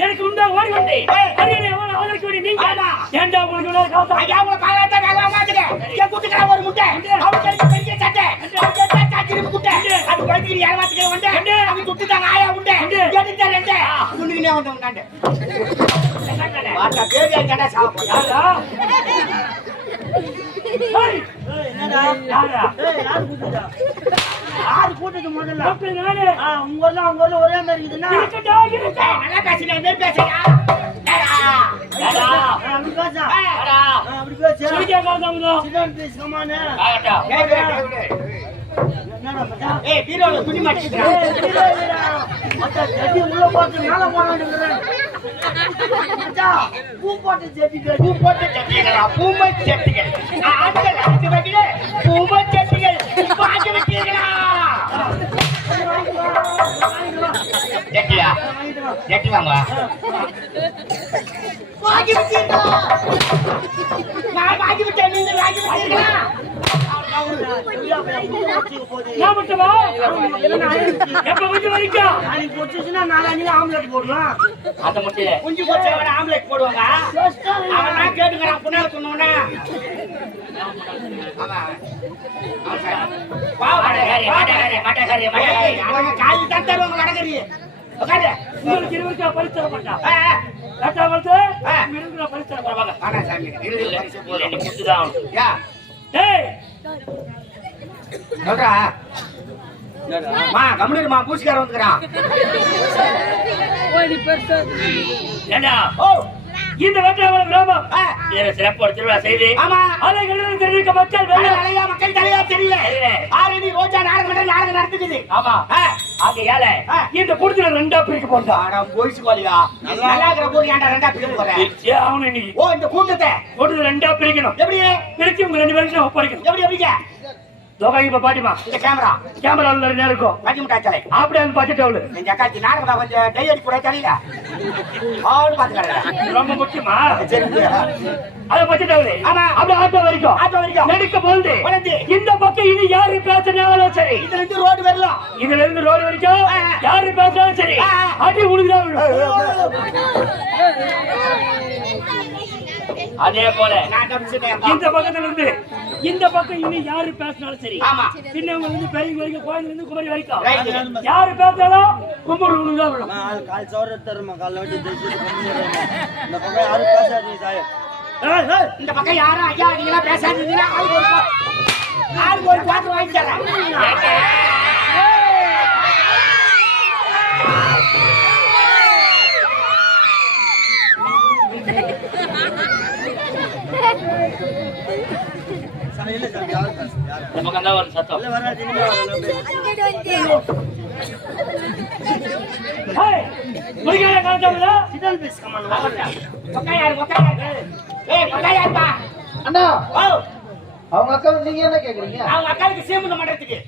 எனக்கு உண்டா ஓடி வந்தேன் நீங்க ஏண்டா உங்களுக்கு ஒரு முட்டை பெரிய சட்டை முட்டை அது குழந்தைக்கு ஏமாத்துக்க வந்து அவங்க சுட்டுட்டாங்க ஆயா உண்டை எடுத்த ரெண்டு துணிக்கினே வந்து உண்டாண்டு பேரியா கேட்டா சாப்பிடா யாரு கூட்டது முதல்ல உங்க ஊர்ல ஒரே மாதிரி இருக்குதுன்னா நல்லா பேசுறேன் பேசுறியா துணி மாட்டி உள்ள போட்டு மேல போன பூ போட்டு செட்டிகள் பூமை செட்டிகள் பூமை செட்டிகள் ஜெட்டியா ஜெட்டி வாங்க வாங்கி விட்டீங்களா நான் வாங்கி விட்டேன் நீங்க வாங்கி விட்டீங்களா எப்ப கொஞ்சம் வரைக்கும் நாளைக்கு போச்சுன்னா நாளைக்கு ஆம்லெட் போடலாம் அந்த முட்டை குஞ்சு போச்சு ஆம்லெட் போடுவாங்க அவன் கேட்டுக்கிறான் புண்ணால சொன்னோன்னே காய் தான் தருவாங்க வடகறி உங்களுக்கு இருபது பரிசு தர மாட்டான் பரிசு தர சொல்றா மா கம்முனிருமா பூசிக்கார வந்துக்கிறான் இந்த வெற்றியாளர் கிராமம் சிறப்பு ஒரு திருவிழா செய்து அலைகள் தெரிவிக்க மக்கள் மக்கள் தலையா தெரியல ஆரணி ரோஜா நாடகம் நடத்துக்குது ஆமா ஆகையால இந்த கூட்டத்துல ரெண்டா பிரிக்க போட்டா போயிச்சு கோலியா நல்லா இருக்கிற போது ஏன்டா ரெண்டா பிரிக்க போறேன் ஓ இந்த கூட்டத்தை ரெண்டா பிரிக்கணும் எப்படி பிரிச்சு உங்க 2 பேரும் ஒப்படைக்கணும் எப்படி எப்படிங்க தோகை இப்ப பாட்டிமா இந்த கேமரா உள்ள நேரம் இருக்கும் கட்டி முட்டாச்சலை அப்படியே அந்த பட்ஜெட் அவ்வளவு இந்த அக்காச்சி நாடகம் கொஞ்சம் டை அடி கூட தெரியல ஆள் பாத்துக்கறேன் ரொம்ப முக்கியமா சரி அத பட்ஜெட் அவ்வளவு ஆமா அப்படியே ஆட்டோ வரைக்கும் நடிக்க போகுது இந்த பக்கம் இனி யாரு பேசினாலும் சரி இதுல இருந்து ரோடு வரைக்கும் யாரு பேசினாலும் சரி அடி உழுகுதா அதே போல இந்த பக்கத்துல இருந்து இந்த பக்கம் இனி யாரு பேசினாலும் சரி சின்னவங்க வந்து பெரியவங்க வரைக்கும் குழந்தை வந்து குமரி வரைக்கும் யாரு பேசினாலும் கும்பர் உழுகுதா விடும் கால் சவர தருமா கால் வட்டி இந்த பக்கம் யாரு பேசாதீங்க இந்த பக்கம் யாரும் ஐயா நீங்களா பேசாதீங்கன்னா ஆளுக்கு ஒரு பாட்டு வாங்கி தரேன் சத்தம் அவங்க அக்கா நீங்க என்ன கேக்குறீங்க அவங்க அக்காவுக்கு சேமந்த மன்றத்துக்கு